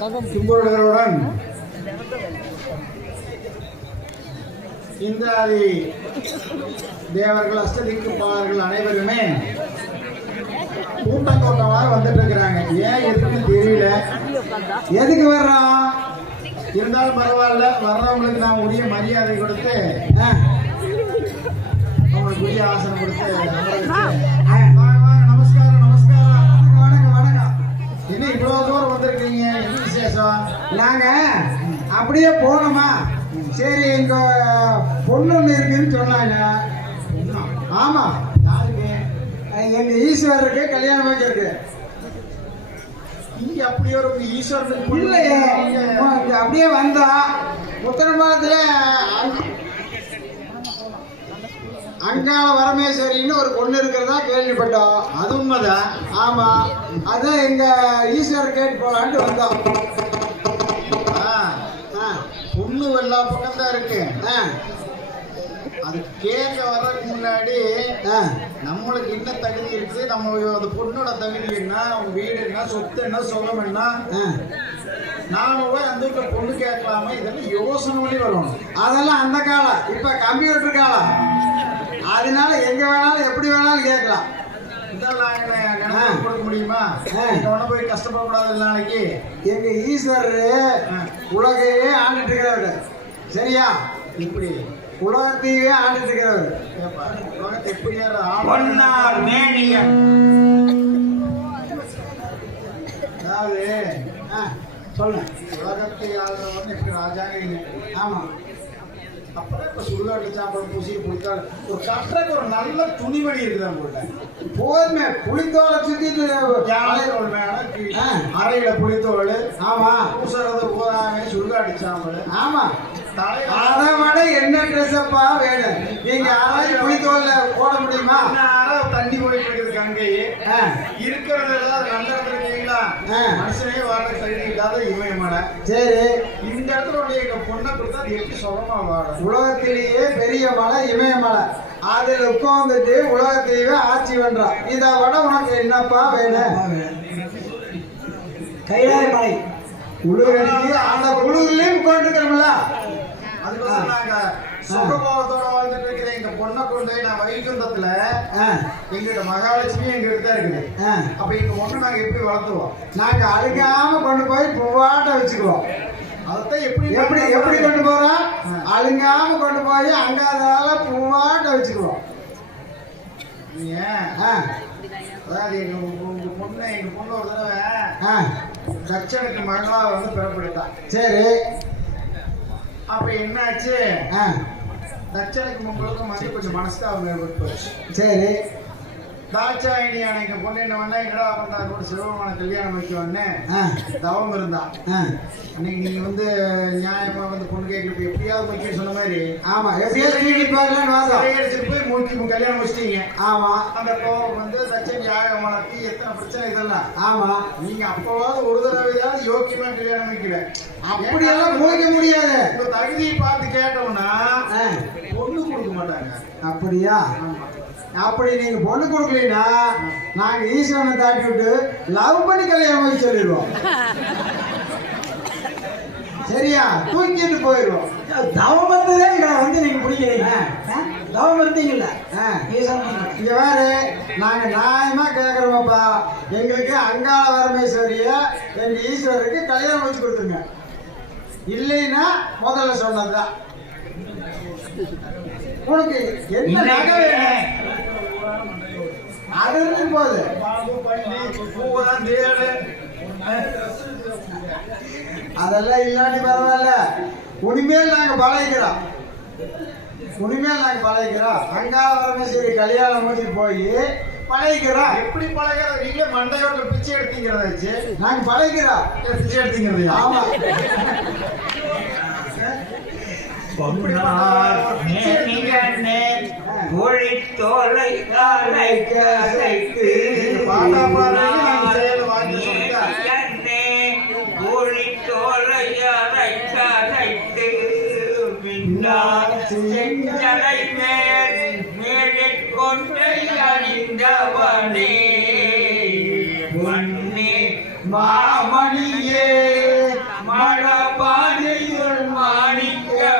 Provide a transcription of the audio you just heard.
கும்பிடுகிறவுடன் இந்தாதி தேவர்கள் அஷ்டதிக்குப்பாளர்கள் அனைவருமே கூட்டம் கூட்டமாக வந்துட்டு இருக்கிறாங்க ஏன் இருக்குன்னு தெரியல. எதுக்கு வர்றான் இருந்தாலும் பரவாயில்ல. வர்றவங்களுக்கு நான் உரிய மரியாதை கொடுத்து அவங்களுக்கு உரிய ஆசனம் கொடுத்து நமஸ்காரம் நமஸ்காரம். வணக்கம் வணக்கம். வணக்கம் என்ன இவ்வளவு விசேஷம் நாங்க அப்படியே போனோமா? சரி எங்க பொண்ணு ஒண்ணு இருக்குன்னு சொன்னாங்க. ஆமா எங்க ஈஸ்வரருக்கு கல்யாணம் வச்சிருக்கு இங்க அப்படியே ஒரு ஈஸ்வரனுக்கு அப்படியே வந்தோம் உத்தரபாலத்துல அங்காள வரமேஸ்வரின்னு ஒரு பொண்ணு இருக்கிறதா கேள்விப்பட்டோம். அது உண்மைதான். ஆமா. அதான் எங்க ஈஸ்வரர் கேட்டு போலான்ட்டு வந்தோம். பொண்ணு எல்லா பக்கம் தான் இருக்கு அது கேட்க வர்றதுக்கு முன்னாடி. நம்மளுக்கு என்ன தகுதி இருக்கு? நம்ம அந்த பொண்ணோட தகுதி என்ன? வீடு என்ன? சொத்து என்ன? சுகம் என்ன. நாம போய் அந்த வீட்டுல பொண்ணு கேட்கலாமா? இதெல்லாம் யோசனை பண்ணி வரணும். அதெல்லாம் அந்த காலம். இப்ப கம்ப்யூட்டர் காலம். அதனால எங்க வேணாலும் எப்படி வேணாலும் கேட்கலாம். கொடுக்க முடியுமா? ஒண்ணு போய் கஷ்டப்படக்கூடாது நாளைக்கு. எங்க ஈஸ்வரரு ஆ. உலகையே ஆண்டுட்டு இருக்கிறவரு சரியா? இப்படி. உலகத்தையே ஆண்டுட்டு இருக்கிறவரு உலகத்தை எப்படி மேனியன். அதாவது ஆ, சொல்லு உலகத்தை ஆளுறவன் எப்படி ராஜாங்க இல்லை ஆமா. அப்புறம் இப்ப சுடுகாட்டு சாப்பாடு பூசி குளித்தால் ஒரு கட்டுறக்கு ஒரு நல்ல துணிமணி இருக்குது நம்மள்ட்ட போதுமே புளித்தோலை சுத்திட்டு. அறையில புளித்தோல். ஆமா. பூசுறது பூராமே சுடுகாட்டு சாம்பல் ஆமா. அதை விட என்ன ட்ரெஸ்ஸப்பா வேணும்? நீங்க யாராவது புளித்தோல்ல போட முடியுமா? தண்ணி இருக்குது கங்கையே. இருக்கிறது நல்ல. மனுஷனே வாழ தகுதி இல்லாத இமயமலை. சரி. இந்த இடத்துல உடைய எங்க பொண்ணை கொடுத்தா அது எப்படி சுகமா வாழும் உலகத்திலேயே பெரிய மலை இமயமலை. அதில் உட்காந்துட்டு உலகத்தையே ஆட்சி பண்றான் இதை விட உனக்கு என்னப்பா வேணும் கைலாய மலை குளிரடிக்கு அந்த உட்காந்துருக்கிறோம்ல அதுக்கோசரம் நாங்க சுகபோகத்தோட வாழ்ந்துட்டு இருக்கிற எங்க பொண்ணை கொண்டு போய் நான் வைகுந்தத்துல எங்கிட்ட மகாலட்சுமி எங்க கிட்ட தான் இருக்குது அப்ப எங்க பொண்ணை நாங்க எப்படி வளர்த்துவோம்? நாங்க அழுகாம கொண்டு போய் பூவாட்ட வச்சுக்குவோம். அதைத்தான் எப்படி எப்படி எப்படி கொண்டு போறோம் அழுங்காம கொண்டு போய் அங்காதால பூவாட்ட வச்சுக்குவோம். ஆ, அதாவது எங்க பொண்ணு எங்க பொண்ணு ஒரு தடவை தட்சனுக்கு மகளா வந்து பிறப்படுத்தான் சரி. அப்ப என்னாச்சு? ஆ, தட்சனுக்கு முன்புக்கும் வந்து கொஞ்சம் மனஸ்தாபம் போச்சு சரி. தாட்சாயினியான எங்க பொண்ணு என்ன பண்ணா என்னடா பண்ணா கூட சிவபெருமான கல்யாணம் வைக்க ஆ, தவம் இருந்தா. அன்னைக்கு நீங்க வந்து நியாயமா வந்து பொண்ணு கேட்கறது எப்படியாவது முக்கிய சொன்ன மாதிரி ஆமா போய் மூக்கி கல்யாணம் வச்சிட்டீங்க ஆமா. அந்த கோவம் வந்து தச்சன் நியாயம் வளர்த்தி எத்தனை பிரச்சனை இதெல்லாம். ஆமா. நீங்க அப்பவாவது ஒரு தடவையாவது யோக்கியமா கல்யாணம் வைக்கல அப்படியெல்லாம் முடிக்க முடியாது. உங்க தகுதியை பார்த்து கேட்டோம்னா பொண்ணு கொடுக்க மாட்டாங்க. அப்படியா? அப்படி நீங்க பொண்ணு கொடுக்கலனா நாங்க ஈஸ்வரனை தாட்டி விட்டு லவ் பண்ணி கல்யாணம் பண்ணி சொல்லிடுவோம். சரியா? தூக்கிட்டு போயிடுவோம். தவம் இங்க வந்து நீங்க பிடிக்கிறீங்க. தவம் இருந்தீங்கல்ல. இங்க வேறு நாங்க நியாயமா கேக்குறோம்ப்பா எங்களுக்கு அங்காள வரமேஸ்வரிய எங்க ஈஸ்வரருக்கு கல்யாணம் வச்சு கொடுத்துருங்க. இல்லைன்னா முதல்ல சொன்னதுதான் உனக்கு என்ன நகை வேணும்? அது இருந்து போகுது. அதெல்லாம் இல்லாட்டி பரவாயில்ல. உனிமேல் நாங்க பழகிக்கிறோம். உனிமேல் நாங்க பழகிக்கிறோம். அங்காள வரமேஸ்வரி கல்யாணம் முடிச்சு போய் பழகிக்கிறோம் எப்படி பழகிற? நீங்களே மண்டையோட பிச்சை எடுத்தீங்கிறத வச்சு. நாங்க பழகிக்கிறோம் பிச்சை எடுத்தீங்கிறது ஆமா. பொன்னார் கொன்றை அணிந்தவனே மண்ணே மா